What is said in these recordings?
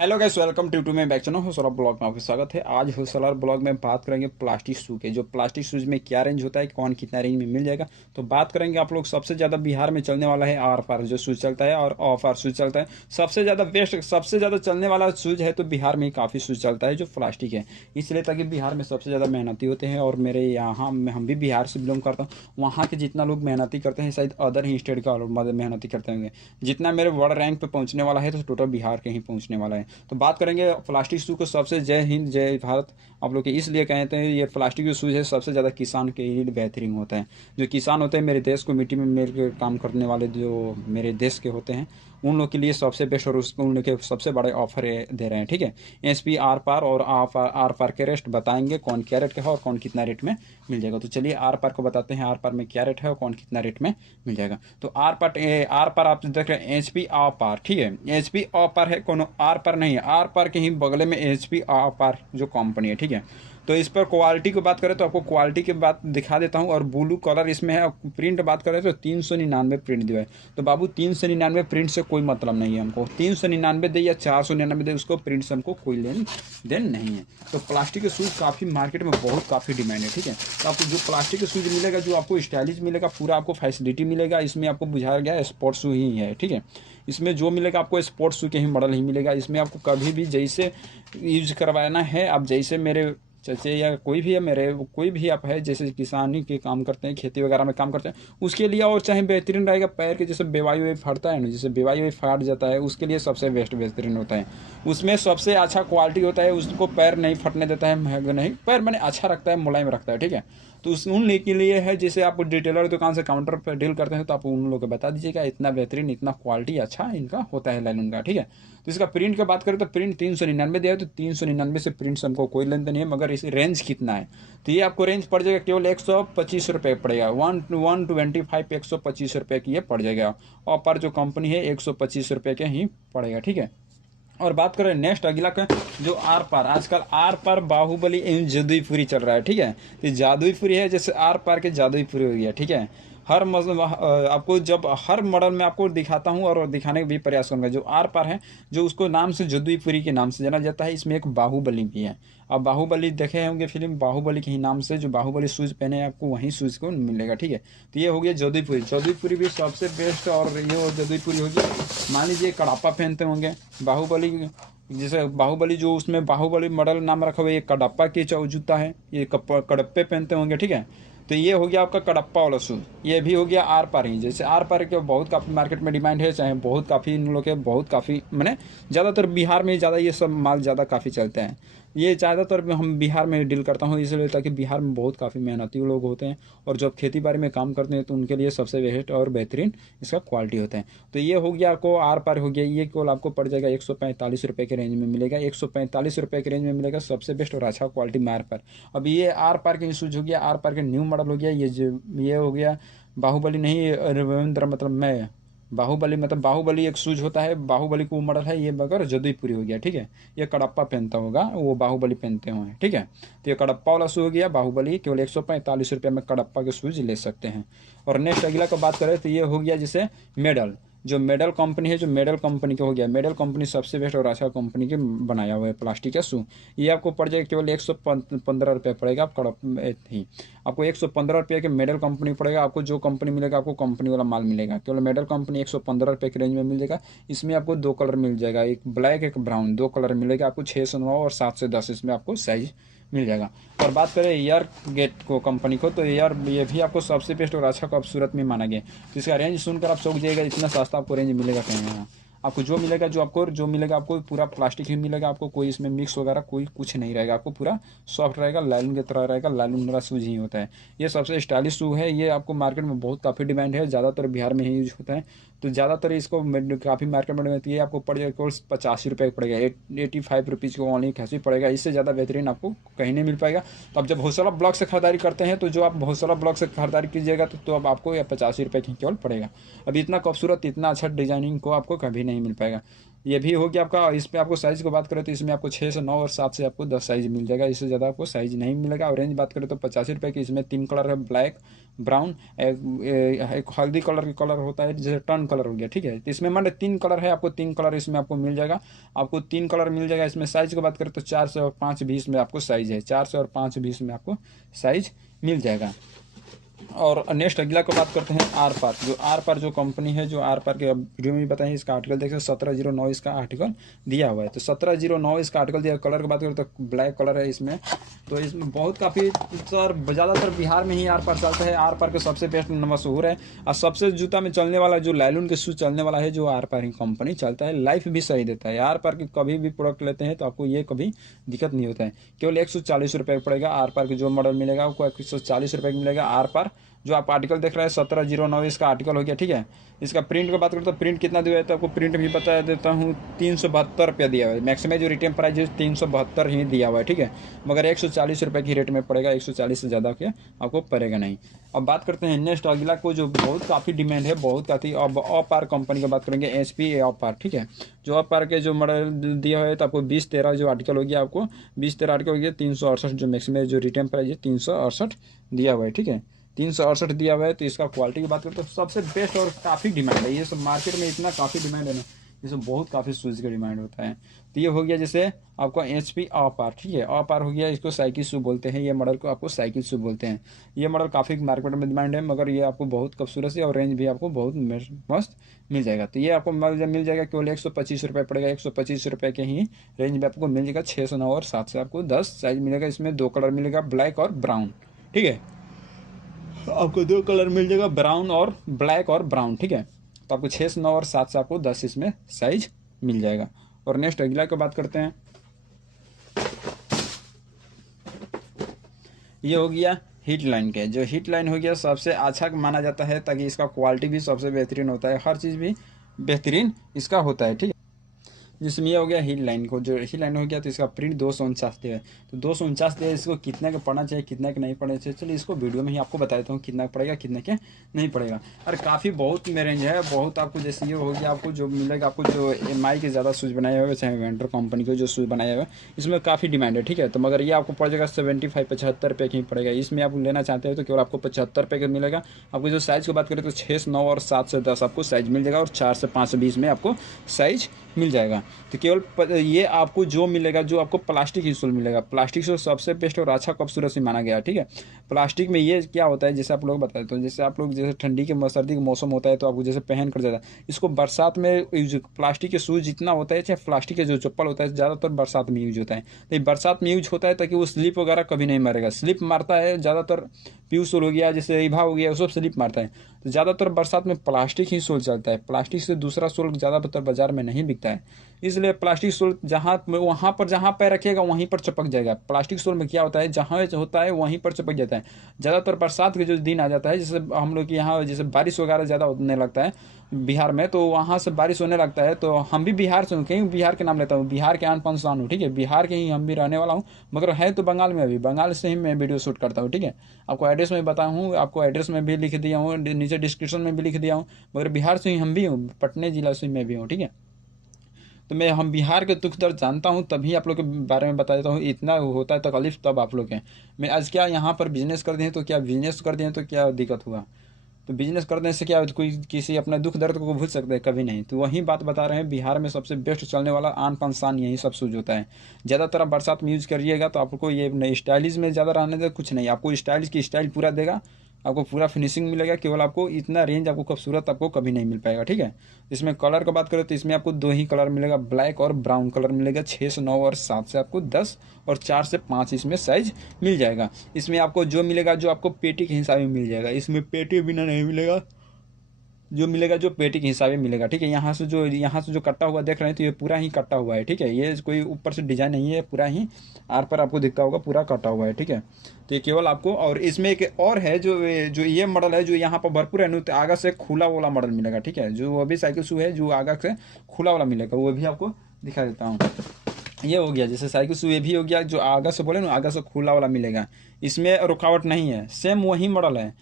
Hello guys, welcome to में back channel हौसला blog में आपका स्वागत है। आज हौसला ब्लॉग में बात करेंगे प्लास्टिक शू के। जो प्लास्टिक शूज में क्या रेंज होता है, कौन कितना रेंज में मिल जाएगा, तो बात करेंगे। आप लोग सबसे ज़्यादा बिहार में चलने वाला है आर पार जो शूज चलता है, और ऑफ आर शूज चलता है। सबसे ज़्यादा बेस्ट, सबसे ज़्यादा चलने वाला शूज है तो बिहार में काफ़ी शूज चलता है जो प्लास्टिक है। इसलिए ताकि बिहार में सबसे ज़्यादा मेहनती होते हैं, और मेरे यहाँ हम भी बिहार से बिलोंग करता हूँ। वहाँ के जितना लोग मेहनती करते हैं, शायद अदर ही स्टेट का लोग मेहनती करते होंगे। जितना मेरे बड़ा रैंक पे पहुँचने वाला है तो टोटल बिहार के ही पहुँचने वाला है। तो बात करेंगे प्लास्टिक शूज को। सबसे जय हिंद जय भारत आप लोग के इसलिए कहते हैं। ये प्लास्टिक जो शूज है सबसे ज़्यादा किसान के लिए बेहतरीन होता है। जो किसान होते हैं, मेरे देश को मिट्टी में मिल के काम करने वाले जो मेरे देश के होते हैं, उन लोग के लिए सबसे बेस्ट, और उसको उन लोग के सबसे बड़े ऑफर दे रहे हैं। ठीक है, SP आर पार और आर पार के रेट बताएंगे, कौन क्या रेट का है और कौन कितना रेट में मिल जाएगा। तो चलिए आर पार को बताते हैं, आर पार में क्या रेट है और कौन कितना रेट में मिल जाएगा। तो आर पार आप देख रहे हैं HP आर पार। ठीक है, HP आर पार है, कोनो आर पार नहीं है। आर पार के ही बगले में HP आर पार जो कंपनी है। ठीक है, तो इस पर क्वालिटी की बात करें तो आपको क्वालिटी की बात दिखा देता हूँ। और ब्लू कलर इसमें है। प्रिंट बात करें तो 399 प्रिंट दिया है। तो बाबू 399 प्रिंट से कोई मतलब नहीं है हमको। 399 दे या 499 दे, उसको प्रिंट से हमको कोई लेन देन नहीं है। तो प्लास्टिक के शूज़ काफ़ी मार्केट में बहुत काफ़ी डिमांड है। ठीक है, तो आपको जो प्लास्टिक के शूज़ मिलेगा, जो आपको स्टाइलिश मिलेगा, पूरा आपको फैसिलिटी मिलेगा। इसमें आपको बुझाया गया स्पोर्ट्स शू ही है। ठीक है, इसमें जो मिलेगा आपको स्पोर्ट्स शू के ही मॉडल ही मिलेगा। इसमें आपको कभी भी जैसे यूज करवाना है, आप जैसे मेरे चाचे या कोई भी है, मेरे कोई भी आप है, जैसे किसानी के काम करते हैं, खेती वगैरह में काम करते हैं, उसके लिए और चाहे बेहतरीन रहेगा। पैर के जैसे बेवाई वे फाड़ता है ना, जैसे बेवाई वे फाट जाता है, उसके लिए सबसे बेस्ट बेहतरीन होता है। उसमें सबसे अच्छा क्वालिटी होता है, उसको पैर नहीं फटने देता है, महंगा नहीं, पैर मैंने अच्छा रखता है, मुलायम रखता है। ठीक है, तो उस उन के लिए है। जैसे आप डिटेलर दुकान से काउंटर पर डील करते हैं, तो आप उन लोगों को बता दीजिएगा इतना बेहतरीन, इतना क्वालिटी अच्छा इनका होता है लाइन का। ठीक है, तो इसका प्रिंट की बात करें तो प्रिंट 399 दिया है। तो 399 से प्रिंट से हमको कोई लेन देन नहीं है, मगर इस रेंज कितना है, तो ये आपको रेंज पड़ जाएगा केवल 125 रुपये पड़ेगा। 125 125 रुपये की ये पड़ जाएगा। और पर जो कंपनी है 125 रुपये के ही पड़ेगा। ठीक है, और बात करें नेक्स्ट अगला का, जो आर पार। आजकल आर पार बाहुबली एवं जादुईपुरी चल रहा है। ठीक है, तो जादुईपुरी है, जैसे आर पार के जादुईपुरी हो गया। ठीक है, हर मतलब आपको जब हर मॉडल में आपको दिखाता हूँ और दिखाने का भी प्रयास करूँगा। जो आर पार है, जो उसको नाम से जादुईपुरी के नाम से जाना जाता है, इसमें एक बाहुबली भी है। अब बाहुबली देखे होंगे फिल्म, बाहुबली के ही नाम से जो बाहुबली शूज पहने हैं, आपको वही शूज को मिलेगा। ठीक है, तो ये हो गया जादुईपुरी। जादुईपुरी भी सबसे बेस्ट। और ये जादुईपुरी हो गया, मान लीजिए कड़ापा पहनते होंगे बाहुबली, जैसे बाहुबली जो उसमें बाहुबली मॉडल नाम रखा हुआ है, ये कड़प्पा की जूता है, ये कड़प्पे पहनते होंगे। ठीक है, तो ये हो गया आपका कड़प्पा वाला शूज। ये भी हो गया आर पार ही। जैसे आर पार के बहुत काफ़ी मार्केट में डिमांड है, चाहे बहुत काफ़ी इन लोग के बहुत काफ़ी मैंने ज़्यादातर बिहार में ज़्यादा ये सब माल ज़्यादा काफ़ी चलते हैं। ये ज़्यादातर हम बिहार में डील करता हूँ, इसलिए ताकि बिहार में बहुत काफ़ी मेहनती लोग होते हैं, और जब खेती बाड़ी में काम करते हैं तो उनके लिए सबसे बेस्ट और बेहतरीन इसका क्वालिटी होता है। तो ये हो गया आपको आर पार हो गया। ये केवल आपको पड़ जाएगा 145 रुपये के रेंज में मिलेगा। 145 रुपये के रेंज में मिलेगा, सबसे बेस्ट और अच्छा क्वालिटी में आर पार। अब ये आर पार के शूज हो गया, आर पार के न्यू मॉडल हो गया। ये हो गया बाहुबली नहीं, रविंद्र मतलब मैं बाहुबली, मतलब बाहुबली एक शूज होता है, बाहुबली को मॉडल है ये, मगर जदुईपुरी हो गया। ठीक है, ये कड़प्पा पहनता होगा, वो बाहुबली पहनते हुए। ठीक है, तो ये कड़प्पा वाला शूज हो गया बाहुबली। केवल 145 रुपये में कड़प्पा के शूज ले सकते हैं। और नेक्स्ट अगला का बात करें तो ये हो गया जैसे मेडल। जो मेडल कंपनी है, जो मेडल कंपनी का हो गया, मेडल कंपनी सबसे बेस्ट और अच्छा कंपनी के बनाया हुआ है प्लास्टिक का शू। ये आपको पड़ जाएगा केवल 115 रुपये पड़ेगा। आप कड़प ही आपको 115 रुपये के मेडल कंपनी पड़ेगा। आपको जो कंपनी मिलेगा, आपको कंपनी वाला माल मिलेगा। केवल मेडल कंपनी 115 रुपये की रेंज में मिल जाएगा। इसमें आपको दो कलर मिल जाएगा, एक ब्लैक एक ब्राउन, दो कलर मिलेगा आपको। 6 से 9 और 7 से 10 इसमें आपको साइज मिल जाएगा। और बात करें एयर गेट को कंपनी को, तो एयर ये भी आपको सबसे बेस्ट और अच्छा खूबसूरत में माना गया। तो इसका रेंज सुनकर आप चौंक जाइएगा, इतना सस्ता आपको रेंज मिलेगा कहीं यहाँ। आपको जो मिलेगा आपको पूरा प्लास्टिक ही मिलेगा। आपको कोई इसमें मिक्स वगैरह कोई कुछ नहीं रहेगा। आपको पूरा सॉफ्ट रहेगा, लाइलन की तरह रहेगा। लाइलन वाला शूज ही होता है। ये सबसे स्टाइलिश शू है। ये आपको मार्केट में बहुत काफ़ी डिमांड है, ज़्यादातर बिहार में ही यूज होता है। तो ज़्यादातर इसको काफ़ी मार्केट में मिलती है। आपको पड़ जाएगा 85 रुपये पड़ेगा, 85 रुपीज़ को ऑनली कैसे पड़ेगा। इससे ज़्यादा बेहतरीन आपको कहीं नहीं मिल पाएगा। तो आप जब हौसला ब्लॉक से खरीदारी करते हैं, तो जो आप हौसला ब्लॉक से खरीदारी कीजिएगा तो अब आपको यह 85 रुपये की केवल पड़ेगा। अब इतना खूबसूरत, इतना अच्छा डिजाइनिंग को आपको कभी नहीं मिल पाएगा। ये भी हो गया आपका। और इस पे आपको साइज़ की बात करें तो इसमें आपको 6 से 9 और 7 से आपको 10 साइज़ मिल जाएगा, इससे ज़्यादा आपको साइज़ नहीं मिलेगा। ऑरेंज बात करें तो 85 रुपये की, इसमें 3 कलर है, ब्लैक, ब्राउन, एक हल्दी कलर की कलर होता है जैसे टर्न कलर हो गया, ठीक है। तो इसमें मान 3 कलर है, आपको 3 कलर इसमें आपको मिल जाएगा। आपको 3 कलर मिल जाएगा। इसमें साइज़ की बात करें तो 4 से और 5 20 में आपको साइज़ है, 4 से और 5 20 में आपको साइज़ मिल जाएगा। और नेक्स्ट अगला को बात करते हैं आर पार। जो आर पार जो कंपनी है, जो आर पार के वीडियो में भी बताएं, इसका आर्टिकल देखिए 1709 इसका आर्टिकल दिया हुआ है। तो 1709 इसका आर्टिकल दिया। कलर की बात करें तो ब्लैक कलर है इसमें। तो इसमें बहुत काफ़ी सर ज़्यादातर बिहार में ही आर पार चलता है। आर पार के सबसे बेस्ट मशहूर है और सबसे जूता में चलने वाला जो लाइलून के शूज चलने वाला है, जो आर पार की कंपनी चलता है। लाइफ भी सही देता है। आर पार के कभी भी प्रोडक्ट लेते हैं तो आपको ये कभी दिक्कत नहीं होता है। केवल 140 रुपये पड़ेगा। आर पार के जो मॉडल मिलेगा आपको 140 रुपये की मिलेगा। आर पार जो आप आर्टिकल देख रहे हैं 1709 इसका आर्टिकल हो गया, ठीक है। इसका प्रिंट की बात करें तो प्रिंट कितना दिया है तो आपको प्रिंट भी बता देता हूँ, 372 रुपया दिया हुआ है। मैक्सिमम जो रिटेल प्राइस है 372 ही दिया हुआ है, ठीक है। मगर 140 रुपये की रेट में पड़ेगा, 140 से ज़्यादा के आपको पड़ेगा नहीं। अब बात करते हैं नेक्स्ट अगला को, जो बहुत काफ़ी डिमांड है, बहुत काफ़ी। अब अपार कंपनी की बात करेंगे, HP अपार, ठीक है। जो अपार के जो मॉडल दिया है तो आपको 2013 जो आर्टिकल हो गया, आपको 2013 आर्टिकल हो गया 368, जो मैक्सिमम जो रिटेल प्राइस है 368 दिया हुआ है, ठीक है। 368 दिया हुआ है। तो इसका क्वालिटी की बात करें तो सबसे बेस्ट और काफ़ी डिमांड है। ये सब मार्केट में इतना काफ़ी डिमांड है ना, ये सब बहुत काफ़ी शूज़ का डिमांड होता है। तो ये हो गया जैसे आपका HP अपार, ठीक है। अपार हो गया, इसको साइकिल शू बोलते हैं। ये मॉडल को आपको साइकिल शू बोलते हैं। ये मॉडल काफ़ी मार्केट में डिमांड है, मगर ये आपको बहुत खूबसूरत है और रेंज भी आपको बहुत मस्त मिल जाएगा। तो ये आपको मिल जाएगा केवल 125 रुपये पड़ेगा। 125 रुपये के ही रेंज में आपको मिल जाएगा। 6 से 9 और 7 से आपको 10 साइज मिलेगा। इसमें 2 कलर मिलेगा, ब्लैक और ब्राउन, ठीक है। आपको 2 कलर मिल जाएगा, ब्राउन और ब्लैक और ब्राउन, ठीक है। तो आपको 6 से 9 और 7 से आपको 10 इसमें साइज मिल जाएगा। और नेक्स्ट अगला की बात करते हैं, ये हो गया हिट लाइन के। जो हिट लाइन हो गया सबसे अच्छा माना जाता है, ताकि इसका क्वालिटी भी सबसे बेहतरीन होता है, हर चीज़ भी बेहतरीन इसका होता है, ठीक है। जिसमें ये हो गया हिल लाइन को। जो हिल लाइन हो गया तो इसका प्रिंट 249 दिया है। तो 249 दिया है, इसको कितने का पड़ना चाहिए, कितने का नहीं पड़ना चाहिए, चलिए इसको वीडियो में ही आपको बता देता हूँ कितना पड़ेगा, कितने के नहीं पड़ेगा। अरे काफ़ी बहुत में रेंज है, बहुत। आपको जैसे ये हो गया, आपको जो मिलेगा, आपको जो MI के ज़्यादा शूज़ बनाए हुए, चाहे वेंडर कंपनी के जो शूज़ बनाए हुए, इसमें काफ़ी डिमांड है, ठीक है। तो मगर ये आपको पड़ जाएगा 75 रुपये की पड़ेगा। इसमें आप लेना चाहते हैं तो केवल आपको 75 रुपये का मिलेगा। आपको जो साइज़ की बात करें तो 6 से 9 और 7 से 10 आपको साइज़ मिल जाएगा, और 4 से 5 से 20 में आपको साइज मिल जाएगा। तो केवल ये आपको जो मिलेगा, जो आपको प्लास्टिक ही सोल मिलेगा। प्लास्टिक सोल सबसे बेस्ट और अच्छा खूबसूरत से माना गया, ठीक है। प्लास्टिक में ये क्या होता है, जैसे आप लोग बताते हो, जैसे आप लोग जैसे ठंडी के सर्दी का मौसम होता है तो आपको जैसे पहन कर जाता है, इसको बरसात में यूज, प्लास्टिक के शूज जितना होता है, चाहे प्लास्टिक के जो चप्पल होता है, ज़्यादातर बरसात में यूज होता है। तो ये बरसात में यूज होता है ताकि वो स्लिप वगैरह कभी नहीं मारेगा। स्लिप मारता है ज़्यादातर, प्यू सोल हो गया, जैसे ईभा हो गया, वो सब स्लिप मारता है। तो ज़्यादातर बरसात में प्लास्टिक ही सोल चलता है। प्लास्टिक से दूसरा सोल ज़्यादातर बाजार में नहीं बिकता है, इसलिए प्लास्टिक सोल वहाँ पर जहाँ पैर रखिएगा वहीं पर चिपक जाएगा। प्लास्टिक सोल में क्या होता है, जहाँ होता है वहीं पर चिपक जाता है। ज़्यादातर बरसात के जो दिन आ जाता है, जैसे हम लोग के यहाँ जैसे बारिश वगैरह ज़्यादा होने लगता है बिहार में, तो वहाँ से बारिश होने लगता है। तो हम भी बिहार से हूँ, कहीं बिहार के नाम लेता हूँ, बिहार के आन पान हूँ, ठीक है। बिहार के ही हम भी रहने वाला हूँ, मगर है तो बंगाल में। अभी बंगाल से ही मैं वीडियो शूट करता हूँ, ठीक है। आपको एड्रेस में बताया हूँ, आपको एड्रेस में भी लिख दिया हूँ, नीचे डिस्क्रिप्शन में भी लिख दिया हूँ। मगर बिहार से ही हम भी हूँ, पटने जिला से मैं भी हूँ, ठीक है। तो मैं हम बिहार के दुख दर्द जानता हूँ, तभी आप लोग के बारे में बता देता हूँ। इतना होता है तकलीफ तब आप लोग हैं। मैं आज क्या यहाँ पर बिजनेस कर दिए तो क्या, बिजनेस कर दिए तो क्या दिक्कत हुआ। तो बिजनेस करने से क्या, कोई किसी अपने दुख दर्द को भूल सकते हैं, कभी नहीं। तो वही बात बता रहे हैं, बिहार में सबसे बेस्ट चलने वाला आन पान शान यही सब शूज होता है। ज़्यादातर आप बरसात में यूज़ करिएगा तो आपको ये नहीं, स्टाइलिश में ज़्यादा रहने दे कुछ नहीं, आपको स्टाइलिश की स्टाइल पूरा देगा, आपको पूरा फिनिशिंग मिलेगा। केवल आपको इतना रेंज आपको खूबसूरत आपको कभी नहीं मिल पाएगा, ठीक है। इसमें कलर का बात करें तो इसमें आपको 2 ही कलर मिलेगा, ब्लैक और ब्राउन कलर मिलेगा। 6 से 9 और 7 से आपको 10 और 4 से 5 इसमें साइज मिल जाएगा। इसमें आपको जो मिलेगा, जो आपको पेटी के हिसाब में मिल जाएगा। इसमें पेटी बिना नहीं मिलेगा, जो मिलेगा जो पेटी के हिसाब से मिलेगा, ठीक है। यहाँ से जो कटा हुआ देख रहे हैं तो ये पूरा ही कटा हुआ है, ठीक है। ये कोई ऊपर से डिजाइन नहीं है, पूरा ही आर पर आपको दिखता होगा, पूरा कटा हुआ है, ठीक है। तो ये केवल आपको, और इसमें एक और है जो ये मॉडल है, जो यहाँ पर भरपूर है, तो आगे से खुला वाला मॉडल मिलेगा, ठीक है। जो वो भी साइकिल शू है जो आगे से खुला वाला मिलेगा, वो भी आपको दिखा देता हूँ। ये हो गया जैसे साइकिल शू, ये भी हो गया जो आगे से बोले ना, आगे से खुला वाला मिलेगा। इसमें रुकावट नहीं है, सेम वही मॉडल है।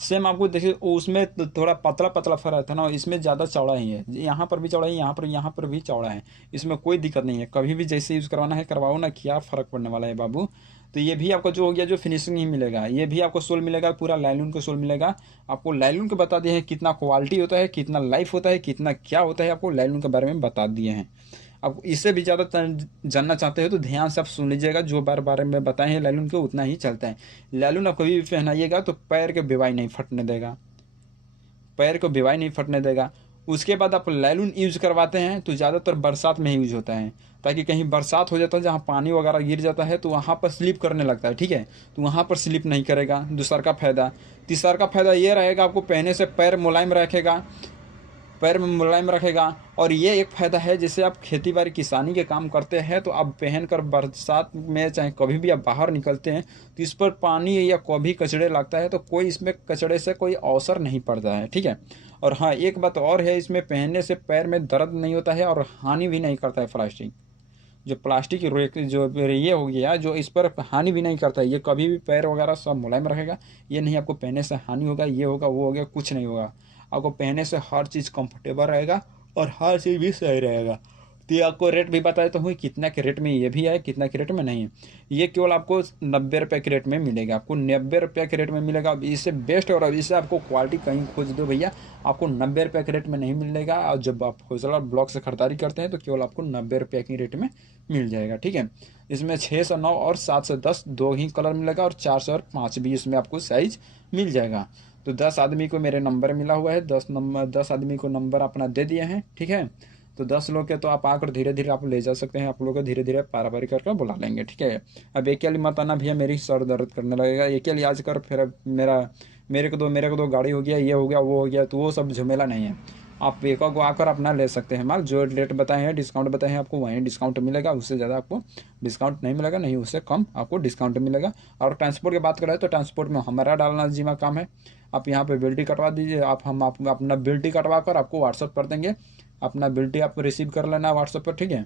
सेम आपको देखिए उसमें तो थोड़ा पतला पतला फर्क है ना, इसमें ज़्यादा चौड़ा ही है, यहाँ पर भी चौड़ा है, यहाँ पर भी चौड़ा है। इसमें कोई दिक्कत नहीं है, कभी भी जैसे यूज़ करवाना है करवाओ ना, क्या फ़र्क पड़ने वाला है बाबू। तो ये भी आपको जो हो गया जो फिनिशिंग ही मिलेगा, ये भी आपको सोल मिलेगा, पूरा लाइलून का सोल मिलेगा। आपको लाइलून के बता दिए हैं कितना क्वालिटी होता है, कितना लाइफ होता है, कितना क्या होता है, आपको लाइलून के बारे में बता दिए हैं। अब इससे भी ज़्यादा जानना चाहते हो तो ध्यान से आप सुन लीजिएगा, जो बारे में बताए हैं लाइलून के उतना ही चलता है। लाइलून आप कभी भी पहनाइएगा तो पैर के बेवाई नहीं फटने देगा, पैर को बेवाई नहीं फटने देगा। उसके बाद आप लाइलून यूज करवाते हैं तो ज़्यादातर बरसात में ही यूज होता है, ताकि कहीं बरसात हो जाता है जहाँ पानी वगैरह गिर जाता है तो वहाँ पर स्लिप करने लगता है, ठीक है, तो वहाँ पर स्लिप नहीं करेगा। दूसरा का फायदा, तीसरा का फायदा ये रहेगा आपको पहनने से पैर मुलायम रखेगा, पैर में मुलायम रखेगा। और ये एक फ़ायदा है, जैसे आप खेती बाड़ी किसानी के काम करते हैं तो आप पहन कर बरसात में चाहे कभी भी आप बाहर निकलते हैं तो इस पर पानी या कभी कचड़े लगता है तो कोई इसमें कचड़े से कोई अवसर नहीं पड़ता है, ठीक है। और हाँ, एक बात और है, इसमें पहनने से पैर में दर्द नहीं होता है और हानि भी नहीं करता है प्लास्टिक। जो प्लास्टिक जो ये हो गया जो इस पर हानि भी नहीं करता है, ये कभी भी पैर वगैरह सब मुलायम रहेगा। ये नहीं आपको पहनने से हानि होगा, ये होगा वो हो गया, कुछ नहीं होगा। आपको पहनने से हर चीज़ कंफर्टेबल रहेगा और हर चीज़ भी सही रहेगा। तो ये आपको रेट भी बताया तो हूँ कितना के रेट में ये भी है, कितना के रेट में नहीं है। ये केवल आपको 90 रुपये के रेट में मिलेगा, आपको 90 रुपये के रेट में मिलेगा। अब इससे बेस्ट और इससे आपको क्वालिटी कहीं खोज दो भैया, आपको 90 रुपये के रेट में नहीं मिलेगा। और जब आप होलसेलर ब्लॉक से खरीदारी करते हैं तो केवल आपको 90 रुपये के रेट में मिल जाएगा, ठीक है। इसमें 6 से 9 और 7 से 10 दो ही कलर मिलेगा और 4 से और 5 भी इसमें आपको साइज मिल जाएगा। तो 10 आदमी को मेरे नंबर मिला हुआ है, 10 आदमी को नंबर अपना दे दिए हैं, ठीक है। तो 10 लोग के तो आप आकर धीरे धीरे आप ले जा सकते हैं, आप लोग को धीरे धीरे पारापारी करके बुला लेंगे, ठीक है। अब एक ही मत आना भैया, मेरी सर दर्द करने लगेगा, एक ही आज कर फिर मेरे को दो गाड़ी हो गया, ये हो गया वो हो गया, तो वो सब झमेला नहीं है। आप एक को आकर अपना ले सकते हैं माल, जो रेट बताए हैं डिस्काउंट बताए हैं आपको वहीं डिस्काउंट मिलेगा, उससे ज़्यादा आपको डिस्काउंट नहीं मिलेगा, नहीं उससे कम आपको डिस्काउंट मिलेगा। और ट्रांसपोर्ट की बात करें तो ट्रांसपोर्ट में हमारा डालना जिम्मा काम है। आप यहाँ पे बिल टी कटवा दीजिए, हम अपना बिल टी कटवा कर आपको व्हाट्सअप कर देंगे, अपना बिल टी आप रिसीव कर लेना व्हाट्सअप पर, ठीक है।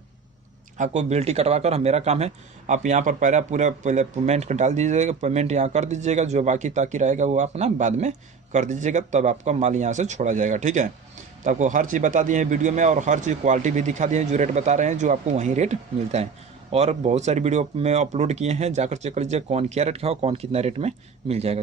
आपको बिल टी कटवा कर मेरा काम है, आप यहाँ पर पहले पेमेंट डाल दीजिएगा, पेमेंट यहाँ कर दीजिएगा, जो बाकी ताकि रहेगा वो अपना बाद में कर दीजिएगा, तब आपका माल यहाँ से छोड़ा जाएगा, ठीक है। तो आपको हर चीज़ बता दी है वीडियो में, और हर चीज़ क्वालिटी भी दिखा दी है, जो रेट बता रहे हैं जो आपको वहीं रेट मिलता है। और बहुत सारी वीडियो में अपलोड किए हैं, जाकर चेक कर लीजिए कौन क्या रेट का हो, कौन कितना रेट में मिल जाएगा।